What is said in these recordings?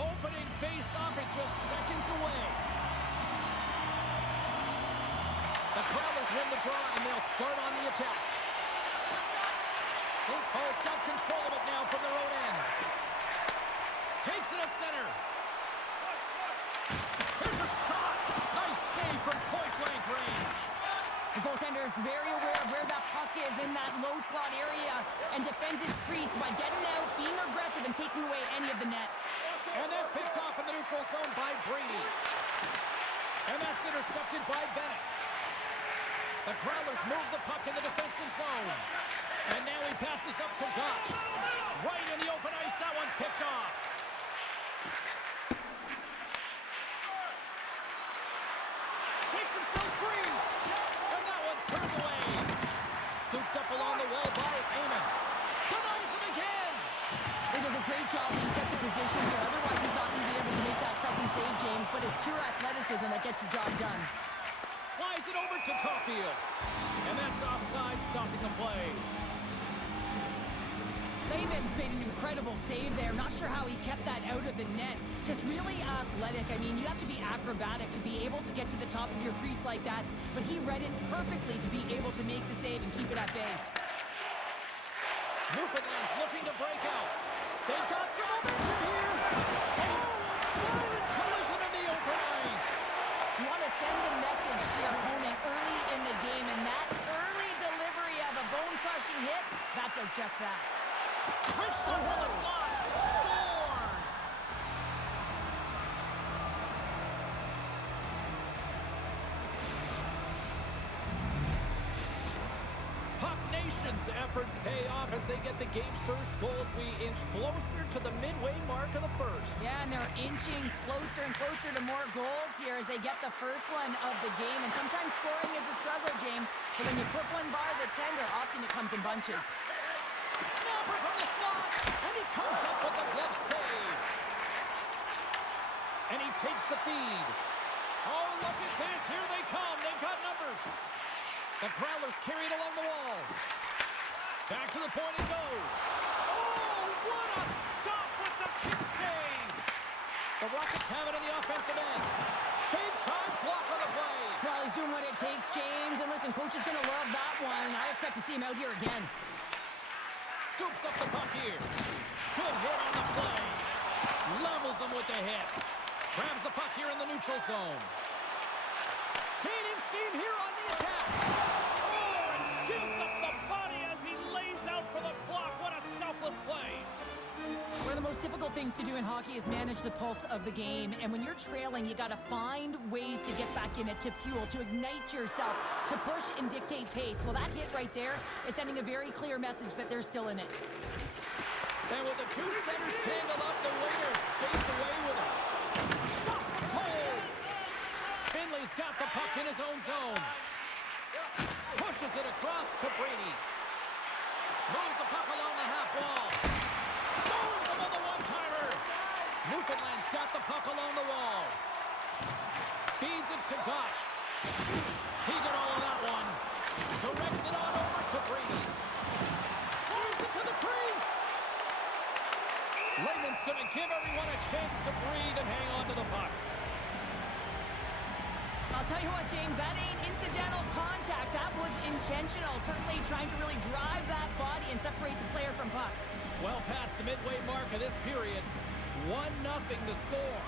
Opening face-off is just seconds away. The Growlers win the draw, and they'll start on the attack. St. Paul's got control of it now from their own end. Takes it at center. Here's a shot. Nice save from point-blank range. The goaltender is very aware of where that puck is in that low slot area and defends his crease by getting out, being aggressive, and taking away any of the net. And that's picked off in the neutral zone by Brady. And that's intercepted by Bennett. The Growlers move the puck in the defensive zone. And now he passes up to Gotch. Right in the open ice, that one's picked off. Shakes himself free. And that one's turned away. Scooped up along the wall by Amon. Denies him again. He does a great job being set to position here. Otherwise, he's not going to be able to make that second save, James. But it's pure athleticism that gets the job done. Slides it over to Caulfield. And that's offside, stopping the play. Lehman's made an incredible save there. Not sure how he kept that out of the net. Just really athletic. I mean, you have to be acrobatic to be able to get to the top of your crease like that. But he read it perfectly to be able to make the save and keep it at bay. Newfoundland's looking to break out. They've got some momentum here. Oh, violent collision in the open ice. You want to send a message to your opponent early in the game, and that early delivery of a bone-crushing hit, that does just that. Whistle from the slot. Scores! Puck Nation's efforts pay off as they get the game's first goals. We inch closer to the midway mark of the first. Yeah, and they're inching closer and closer to more goals here as they get the first one of the game. And sometimes scoring is a struggle, James. But when you put one bar the tender, often it comes in bunches. Snapper from the slot, and he comes up with the glove save. And he takes the feed. Oh, look at this. Here they come. They've got numbers. The Growlers carry it along the wall. Back to the point it goes. Oh, what a stop with the kick save. The Rockets have it on the offensive end. Big time block on the play. Well, he's doing what it takes, James. And listen, coach is going to love that one. I expect to see him out here again. Scoops up the puck here. Good hit on the play. Levels him with the hit. Grabs the puck here in the neutral zone. Gaining steam here on the attack. Oh, and gives up the body as he lays out for the block. What a selfless play. One of the most difficult things to do in hockey is manage the pulse of the game. And when you're trailing, you got to find ways to get back in it, to fuel, to ignite yourself, to push and dictate pace. Well, that hit right there is sending a very clear message that they're still in it. And with the two centers tangled up, the winger skates away with it. Stops him cold. Finley's got the puck in his own zone. Pushes it across to Brady. Moves the puck along the half wall. Stones him on the one-timer. Newfoundland's got the puck along the wall. Feeds it to Gotch. He got all of that one. Directs it on over to Brady. Drives it to the crease. Lehman's going to give everyone a chance to breathe and hang on to the puck. I'll tell you what, James, that ain't incidental contact. That was intentional. Certainly trying to really drive that body and separate the player from puck. Well past the midway mark of this period. 1-0 to score.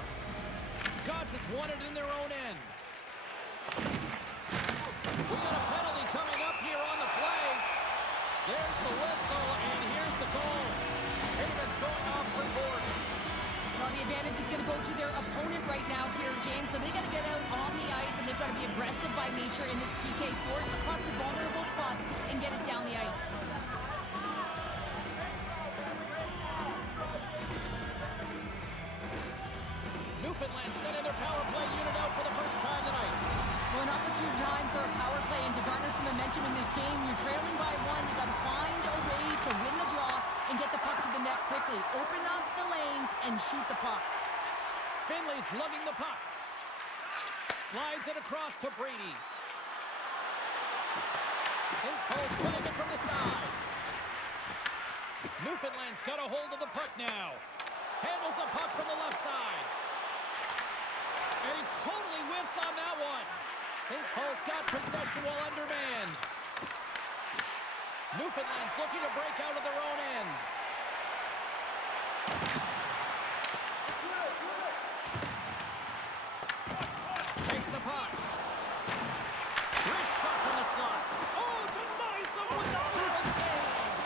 Gotch has won it in their own end. We got a penalty coming up here on the play. There's the whistle, and here's the goal. Haven's going off for Gordon. Well, the advantage is going to go to their opponent right now here, James. So they got to get out on the ice, and they've got to be aggressive by nature in this PK. Force the puck to vulnerable spots and get it down the ice. Newfoundland sending their power play unit out for the first time tonight. Well, an opportune time for a power play and to garner some momentum in this game. You're trailing by one. You got to find a way to win the draw and get the puck to the net quickly. Open up the lanes and shoot the puck. Finley's lugging the puck. Slides it across to Brady. St. Paul's putting it from the side. Newfoundland's got a hold of the puck now. Handles the puck from the left side. And he totally whiffs on that one. St. Paul's got possession while undermanned. Newfoundland's looking to break out of their own end. Takes the puck. Wrist shot from the slot. Oh, denies him with the little save.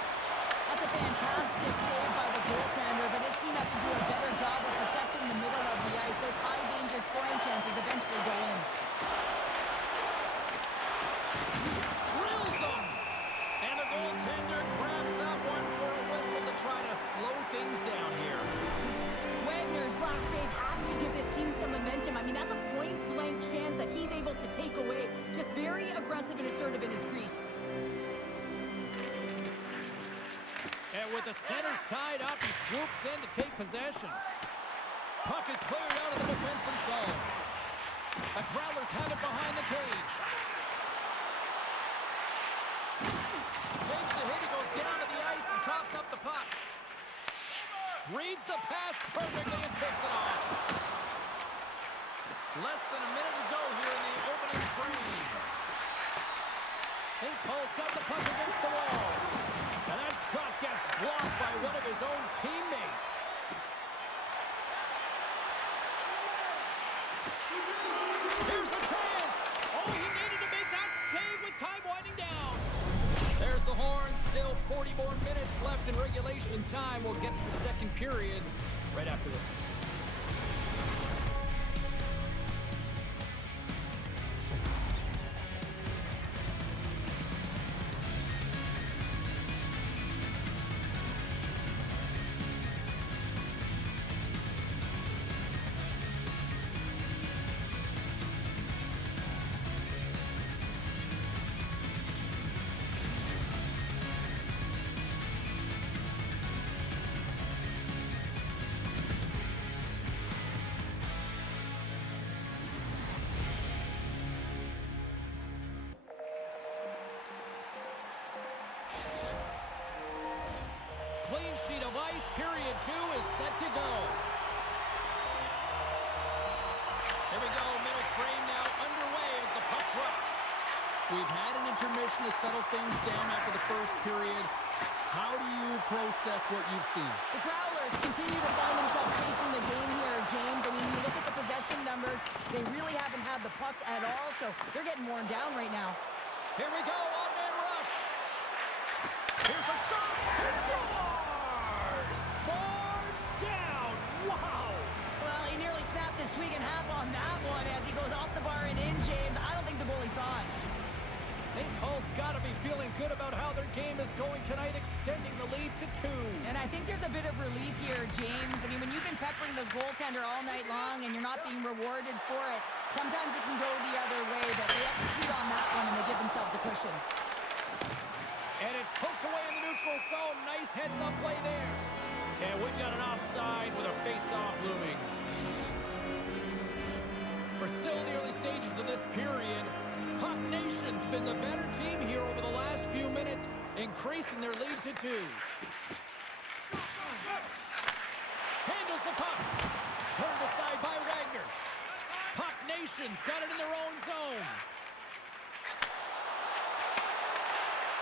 That's a fantastic save by the goaltender, but his team has to do a better job of protecting the middle of the ice. Those high-danger scoring chances eventually go in. Drills him. And the goaltender grabs that one for a whistle to try to slow things down here. Wagner's last save has to give this team some momentum. I mean, that's a point-blank chance that he's able to take away. Just very aggressive and assertive in his crease. And with the centers tied up, he swoops in to take possession. Puck is cleared out of the defensive zone. The Growlers have it behind the cage. Takes the hit, he goes down to the ice and coughs up the puck. Reads the pass perfectly and picks it off. Less than a minute to go here in the opening frame. St. Paul's got the puck against the wall. And that shot gets blocked by one of his own teammates. Here's a chance. Oh, he needed to make that save with time winding down. There's the horn. Still 40 more minutes left in regulation time. We'll get to the second period right after this. Clean sheet of ice, period 2 is set to go. Here we go, middle frame now underway as the puck drops. We've had an intermission to settle things down after the first period. How do you process what you've seen? The Growlers continue to find themselves chasing the game here, James. I mean, you look at the possession numbers, they really haven't had the puck at all, so they're getting worn down right now. Here we go, on-man rush. Here's a shot. He scores! Bar down. Wow. Well, he nearly snapped his twig in half on that one as he goes off the bar and in, James. I don't think the goalie saw it. St. Paul's got to be feeling good about how their game is going tonight, extending the lead to 2. And I think there's a bit of relief here, James. I mean, when you've been peppering the goaltender all night long and you're not being rewarded for it, sometimes it can go the other way, but they execute on that one and they give themselves a cushion. And it's poked away in the neutral zone. Nice heads-up play there. And we've got an offside with a face-off looming. We're still in the early stages of this period. Puck Nation's been the better team here over the last few minutes, increasing their lead to 2. Handles the puck. Turned aside by Wagner. Puck Nation's got it in their own zone.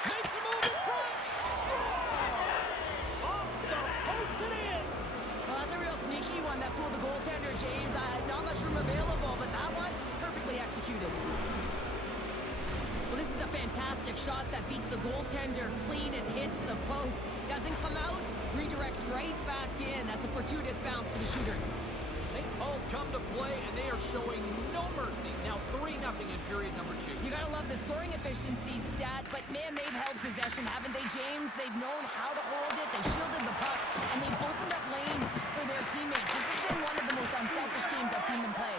Makes a move in front. Scores! Off the post and in. Well, that's a real sneaky one that fooled the goaltender, James. Not much room available, but that one perfectly executed. Well, this is a fantastic shot that beats the goaltender clean and hits the post. Doesn't come out, redirects right back in. That's a fortuitous bounce for the shooter. St. Paul's come to play, and they are showing no mercy. Now 3-0 in period number 2. You gotta love the scoring efficiency stat, but man, they've held possession, haven't they, James? They've known how to hold it, they shielded the puck, and they've opened up lanes for their teammates. This has been one of the most unselfish games I've seen them play.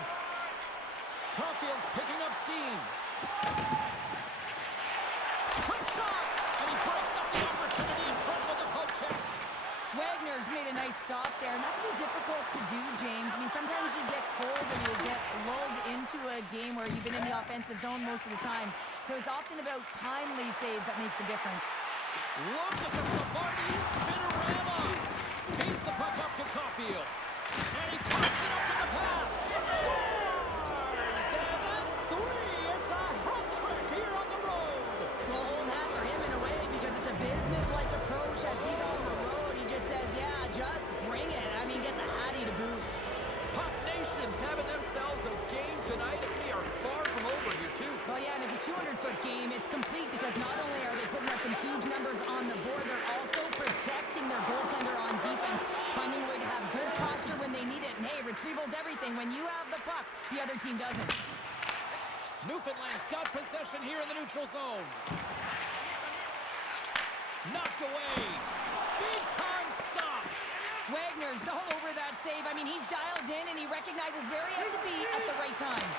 Caulfield's picking up steam. Quick shot! And he breaks up the opportunity in front with a poke check. Wagner's made a nice stop there. Not going to be difficult to do, James. I mean, sometimes you get cold and you get lulled into a game where you've been in the offensive zone most of the time. So it's often about timely saves that makes the difference. Look at the Savardi spinorama. Feeds the puck up to Caulfield. everything. When you have the puck, the other team doesn't. Newfoundland's got possession here in the neutral zone. Knocked away. Big time stop. Wagner's all over that save. I mean, he's dialed in and he recognizes where he has to be at the right time.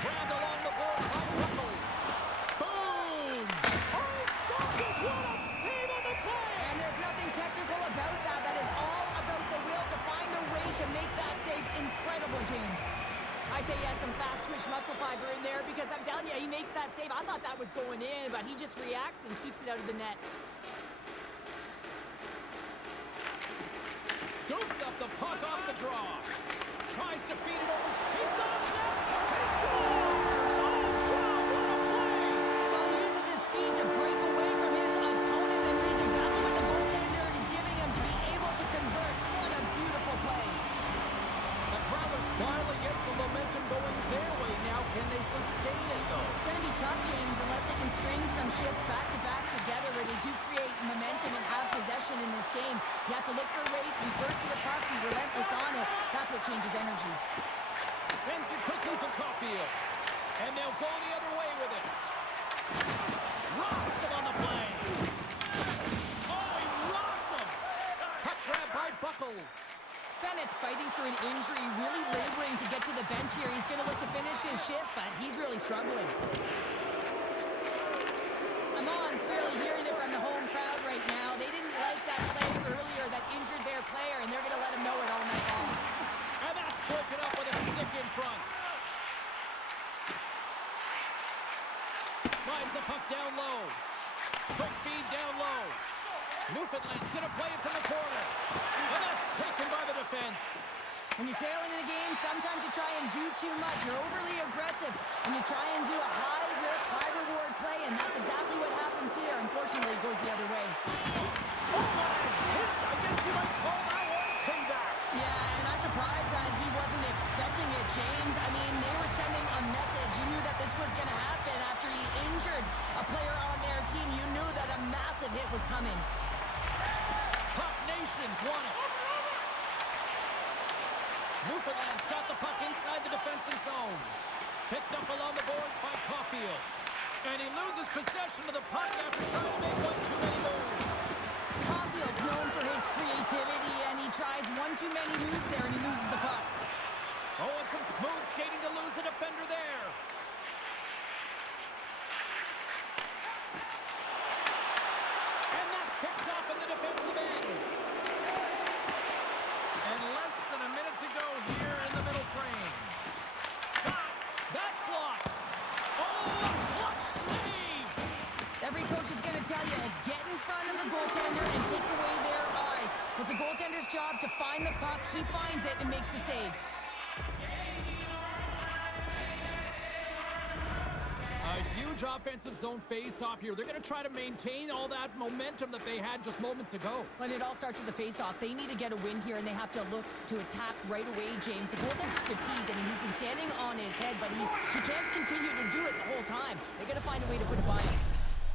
Grabbed along the board by Buckles. Boom! Oh, stop it! What a save on the play! And there's nothing technical about that. That is all about the will to find a way to make that save incredible, James. I'd say he has some fast twitch muscle fiber in there because I'm telling you, he makes that save. I thought that was going in, but he just reacts and keeps it out of the net. Scoops up the puck off the draw. Tries to feed it over. He's got a step. He scores! Oh, God, what a play! Well, he uses his speed to break away from his opponent and reads exactly what the goaltender is giving him to be able to convert. What a beautiful play. The Prowlers finally get some momentum going their way now. Can they sustain it, though? It's going to be tough, James, unless they can string some shifts back-to-back together where they do create momentum and have possession in this game. You have to look for ways, be first to the puck, be relentless on it. That's what changes energy. Sends it quickly to Caulfield. And they'll go the other way with it. Rocks him on the play. Oh, he rocked him. Puck grab by Buckles. Bennett's fighting for an injury, really laboring to get to the bench here. He's going to look to finish his shift, but he's really struggling. Amon's really hearing it from the home crowd right now. They didn't like that play earlier that injured their player, and they're going to let him know it all night long. And that's broken up with a stick in front. Slides the puck down low. Quick feed down low. Newfoundland's going to play it from the corner. And that's taken by the defense. When you're trailing in a game, sometimes you try and do too much. You're overly aggressive, and you try and do a high-risk, high-reward play, and that's exactly what happens here. Unfortunately, it goes the other way. Oh, my hit! I guess you might call that one payback. Yeah, and I'm surprised that he wasn't expecting it, James. I mean, they were sending a message. You knew that this was going to happen after he injured a player on their team. You knew that a massive hit was coming. Puck Nations won it. Newfoundland's got the puck inside the defensive zone. Picked up along the boards by Caulfield. And he loses possession of the puck after trying to make one too many moves. Caulfield's known for his creativity, and he tries one too many moves there, and he loses the puck. Oh, and some smooth skating to lose the defender there. And that's picked up in the defensive end. And less than a minute to go here in the middle frame. Shot! That's blocked! Oh, a clutch save! Every coach is going to tell you, get in front of the goaltender and take away their eyes. It's the goaltender's job to find the puck. He finds it and makes the save. A huge offensive zone face-off here. They're going to try to maintain all that momentum that they had just moments ago. When it all starts with the face-off, they need to get a win here, and they have to look to attack right away, James. The goaltender's fatigued. I mean, he's been standing on his head, but he can't continue to do it the whole time. They got to find a way to put it by him.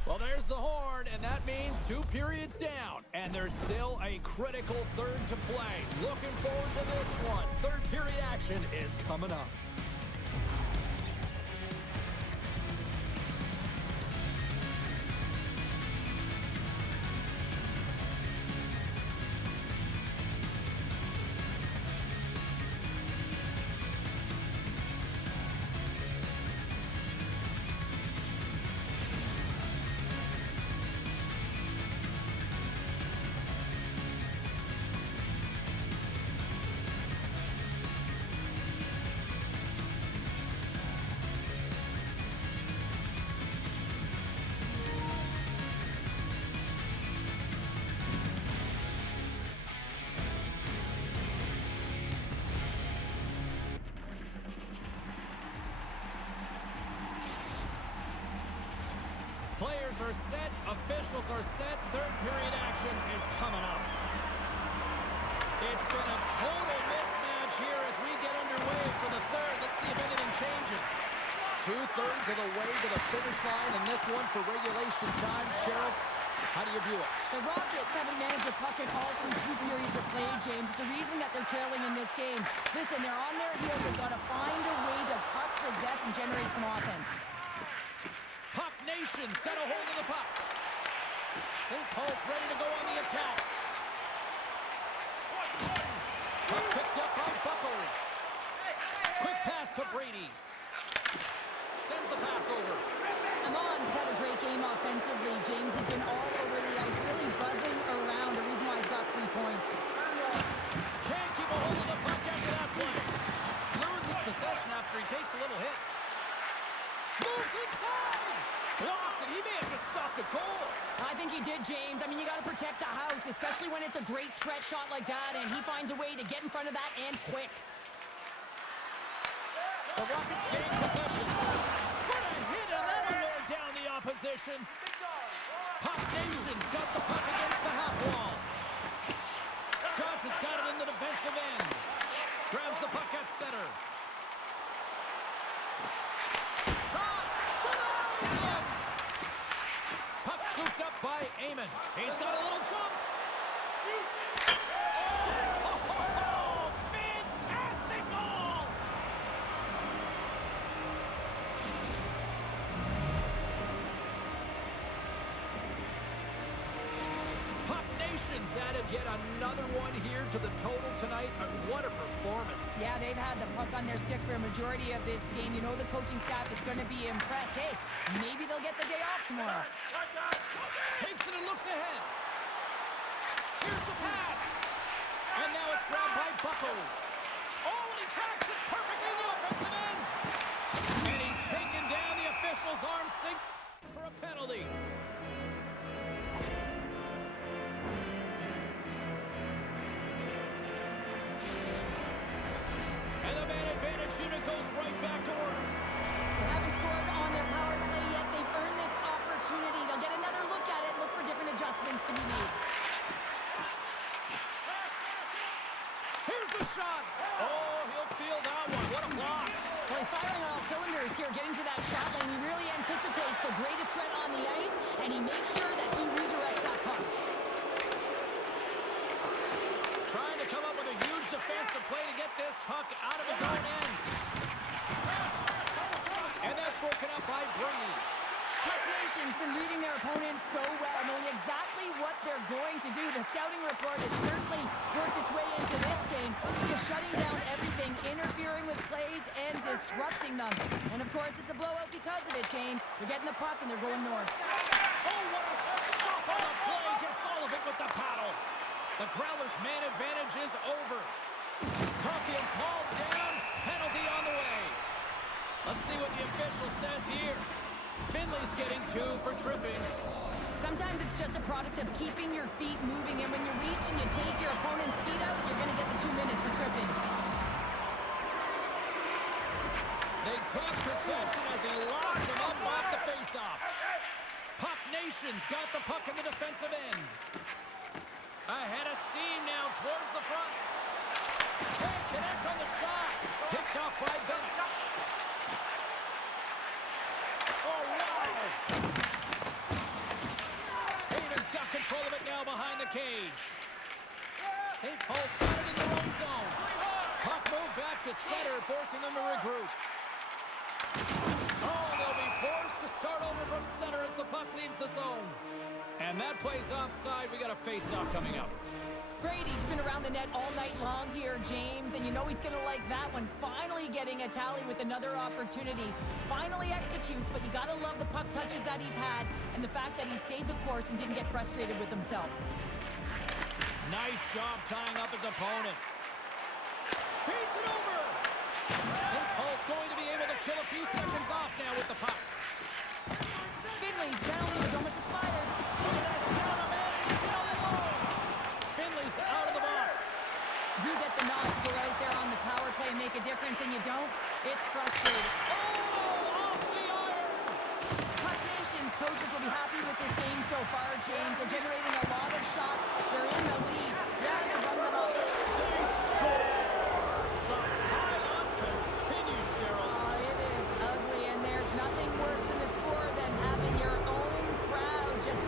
Well, there's the horn, and that means 2 periods down. And there's still a critical third to play. Looking forward to this one. Third period action is coming up. Players are set, officials are set, third period action is coming up. It's been a total mismatch here as we get underway for the third. Let's see if anything changes. 2/3 of the way to the finish line in this one for regulation time. Cheryl, How do you view it? The Rockets haven't managed the puck at all through 2 periods of play, James. It's the reason that they're trailing in this game. Listen, they're on their heels. They've got to find a way to puck possess and generate some offense. Puck Nation's got a hold of the puck. St. Paul's ready to go on the attack. Puck picked up by Buckles. Quick pass to Brady. Sends the pass over. Amon's had a great game offensively. James has been all over the ice, really buzzing around. The reason why he's got 3 points. Can't keep a hold of the puck after that play. Loses possession after he takes a little hit. Moves inside. Blocked, and he may have just stopped a goal. I think he did, James. I mean, you got to protect the house, especially when it's a great threat shot like that, and he finds a way to get in front of that and quick. The Rockets gain possession. What a hit, and that'll wear down the opposition. Puck Nation's got the puck against the half wall. Gotch has got it in the defensive end. Grabs the puck at center. Shot! Denies him! Puck scooped up by Amon. He's got a little jump. Oh, fantastic goal! Puck Nation's added yet another one here to the total tonight, but what a performance. Yeah, they've had the puck on their stick for a majority of this game. You know the coaching staff is going to be impressed. Hey, maybe they'll get the day off tomorrow. Takes it and looks ahead. Here's the pass. And now it's grabbed by Buckles. Oh, and he tracks it perfectly in the offensive end. And he's taken down. The official's arm sink for a penalty. And the man advantage unit goes right back to work. They haven't scored on their power play yet. They've earned this opportunity. They'll get another look at it, look for different adjustments to be made. Here's the shot. Oh, he'll feel that one. What a block. Well, he's firing on all cylinders here, getting to that shot lane. He really anticipates the greatest threat on the ice, and he makes sure that he redirects that puck. Trying to come up with a huge defensive play to get this puck out of his own end. And that's broken up by Brady. Puck Nation's been reading their opponents so well, knowing exactly what they're going to do. The scouting report has certainly worked its way into this game, just shutting down everything, interfering with plays, and disrupting them. And, of course, it's a blowout because of it, James. They're getting the puck, and they're going north. Oh, what a stop on the play. Gets all of it with the paddle. The Growlers' man advantage is over. Caulfield's hauled down. Penalty on the way. Let's see what the official says here. Finley's getting 2 for tripping. Sometimes it's just a product of keeping your feet moving, and when you reach and you take your opponent's feet out, you're going to get the 2 minutes for tripping. They take possession as he locks him up off the faceoff. Puck Nation's got the puck in the defensive end. Ahead of steam now towards the front. Can't connect on the shot. Picked off by Bennett. Oh, wow. Haven's got control of it now behind the cage. St. Paul's got it in their own zone. Puck moved back to center, forcing them to regroup. Oh, they'll be forced to start over from center as the puck leaves the zone. And that play's offside. We got a face-off coming up. Brady's been around the net all night long here, James, and you know he's going to like that one. Finally getting a tally with another opportunity. Finally executes, but you got to love the puck touches that he's had and the fact that he stayed the course and didn't get frustrated with himself. Nice job tying up his opponent. Feeds it over. St. Paul's going to be able to kill a few seconds off now with the puck. Finley's penalty is almost expired. Look at this, down a man, and he's in alone. Finley's out of the box. You get the nod to go out there on the power play and make a difference, and you don't. It's frustrating. Oh, off the iron. Puck Nation's coaches will be happy with this game so far, James. They're generating a lot of shots. They're in the lead. Yeah, they run them up. They score. The pile-on continues, Cheryl. Oh, it is ugly, and there's nothing worse in the score than having your own crowd just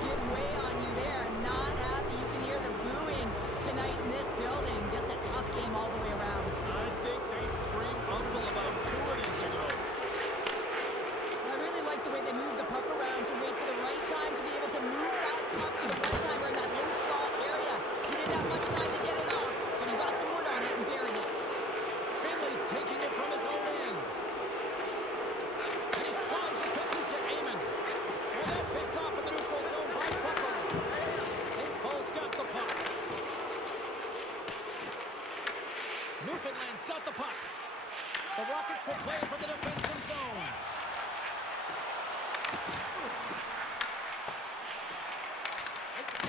much time to get it off, but he got some wood on it and buried it. Finley's taking it from his own end. And he slides it quickly to Amon. And that's picked off in the neutral zone by Buckles. St. Paul's got the puck. Newfoundland's got the puck. The Rockets will play from the defensive zone.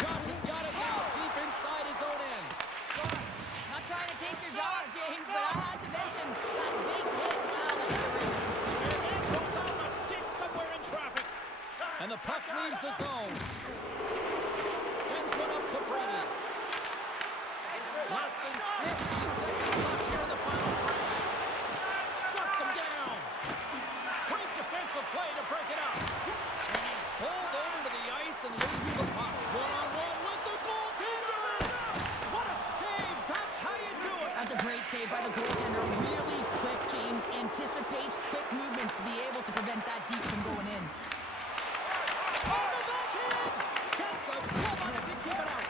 Josh has got it now, deep inside his own end. Not trying to take your job, James, but I had to mention that big hit. Wow, that's terrific. And that goes off a stick somewhere in traffic. And the puck leaves the zone. Sends one up to Brady. Less than 60 seconds left here in the final frame. Shuts him down. Great defensive play to break it up. And he's pulled over to the ice and loses the puck. One-on-one with the goaltender. What a save. That's how you do it. That's a great save by the goaltender. Really quick, James. Anticipates quick movements to be able to prevent that deep from going in. On the backhand. Gets a glove on it to keep it out.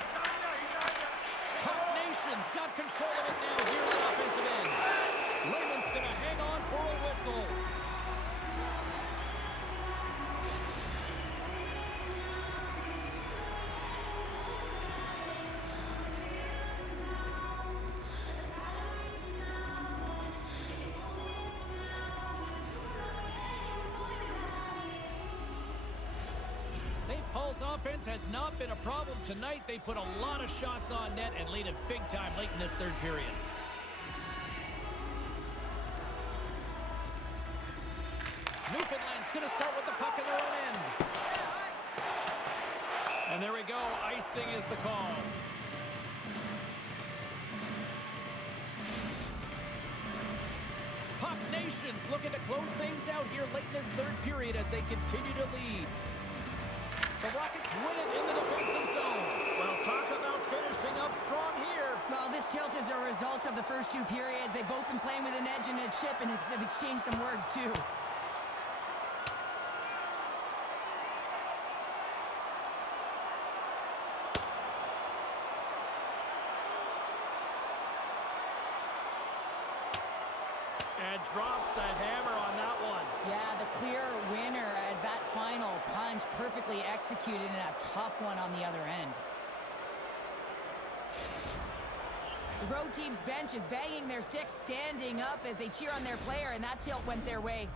Puck Nation's got control of it now here in the offensive end. Lehman's going to hang on for a whistle. St. Paul's offense has not been a problem tonight. They put a lot of shots on net and lead it big time late in this third period. Newfoundland's going to start with the puck in their own end. And there we go. Icing is the call. Puck Nation's looking to close things out here late in this third period as they continue to lead. The Rockets win it in the defensive zone. Well, talk about finishing up strong here. Well, this tilt is a result of the first two periods. They've both been playing with an edge and a chip and have exchanged some words, too. And drops the hammer on that one. Yeah, the clear winner as that final punch perfectly executed in a tough one on the other end. The road team's bench is banging their sticks, standing up as they cheer on their player, and that tilt went their way.